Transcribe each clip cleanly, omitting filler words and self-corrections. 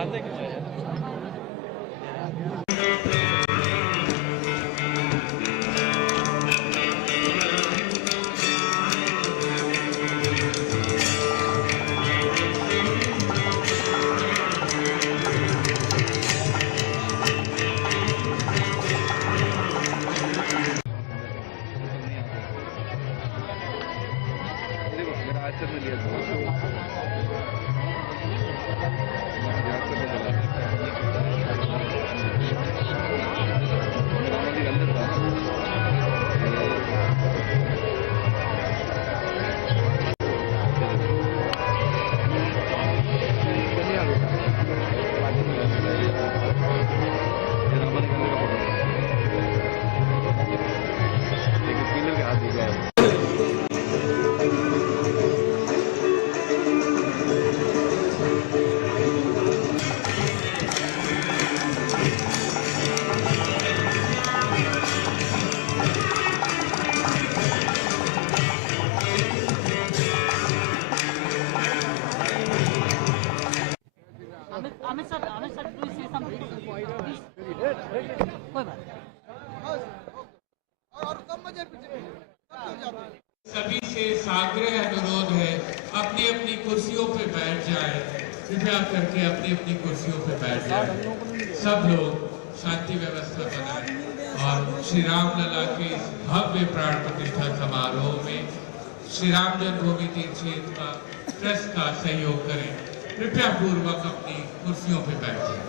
बढ़ाते क्यों है? Amit sir, do you say something? कोई बात। सभी से साग्रह अनुरोध है, अपनी अपनी कुर्सियों पे बैठ जाए, कृपया करके अपनी अपनी कुर्सियों पे बैठ जाए। सब लोग शांति व्यवस्था बनाएं और श्री राम लला के इस भव्य प्राण प्रतिष्ठा समारोह में श्री राम जन्मभूमि तीर्थ क्षेत्र का ट्रस्ट का सहयोग करें। कृपया पूर्वक अपनी कुर्सियों पे बैठें।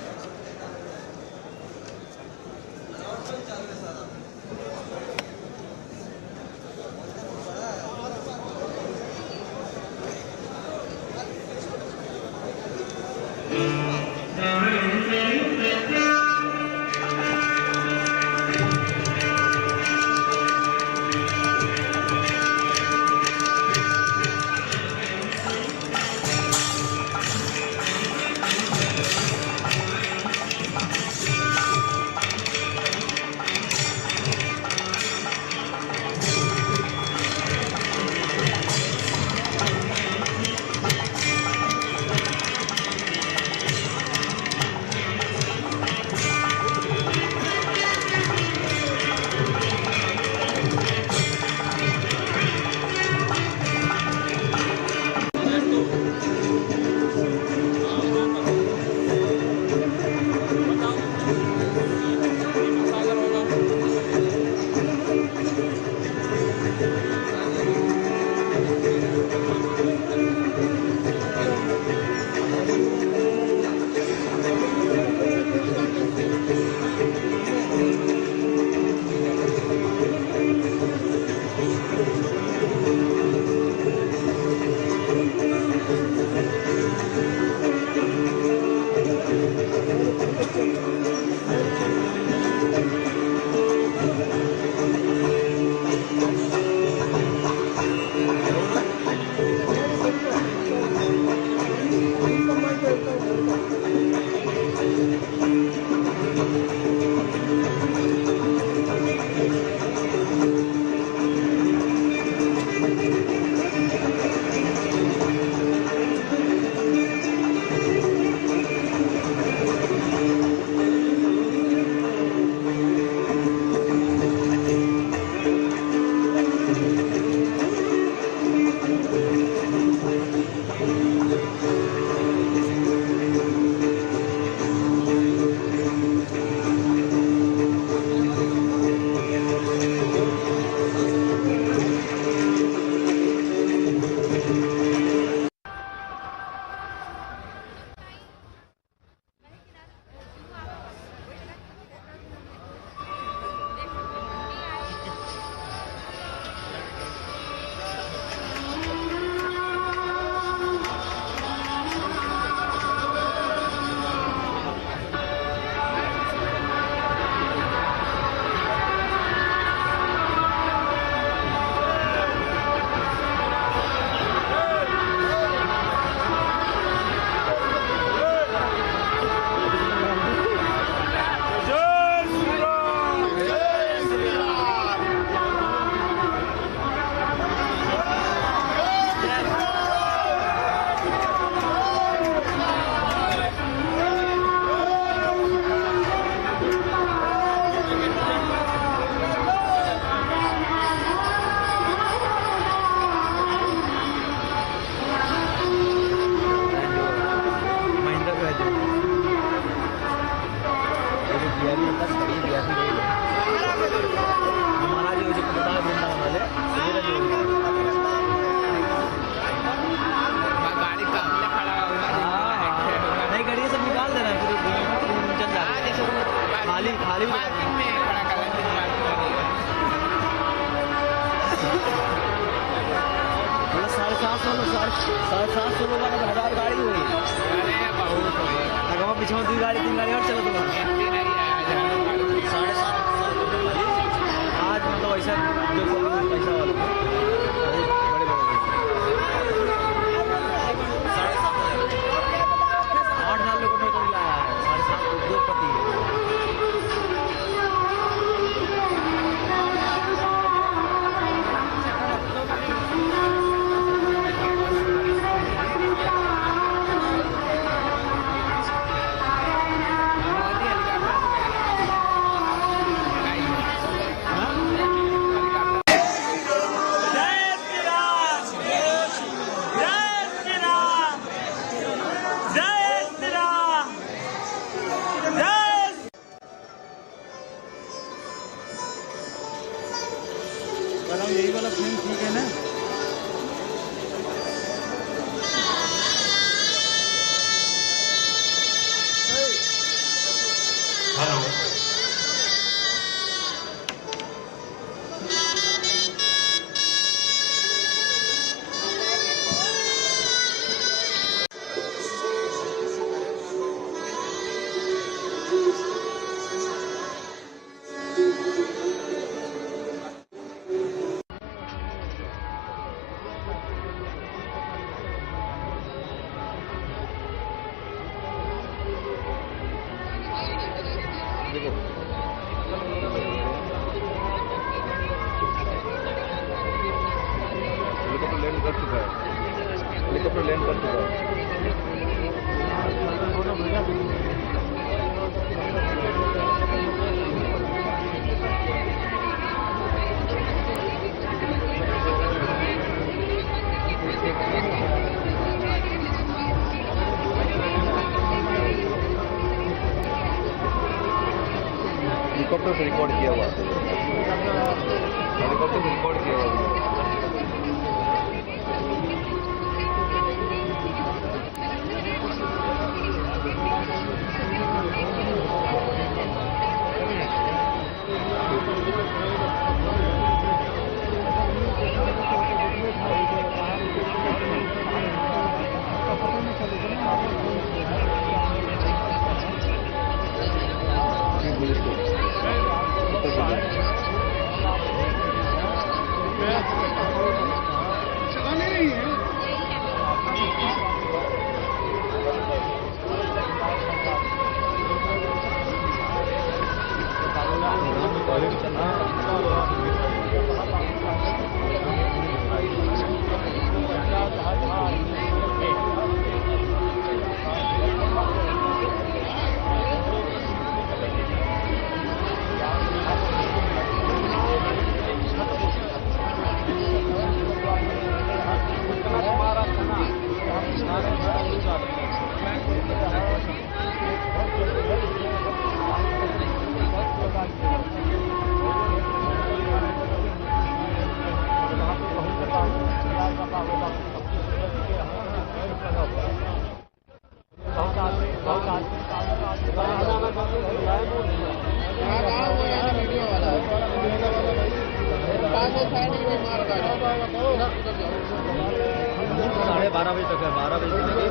700 लोग 750 लोग वाला 1000 गाड़ी हुई अगर पीछे 2 गाड़ी 3 गाड़ी और चलो तो 750 आज मतलब ऐसा जो पैसा वाला बड़े बड़े 8,000 लोगों ने तो लाया है 7.5 2 पति यही वाला फ्रेम ठीक है ना हेलो हेलीकॉप्टर लैंड कर चुका है हेलीकॉप्टर लैंड कर चुका है हेलीकॉप्टर से रिकॉर्ड किया हुआ हेलीकॉप्टर से रिकॉर्ड किया हुआ साढ़े 12 बजे तक है 12 बजे से लेके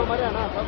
हमारे ना सब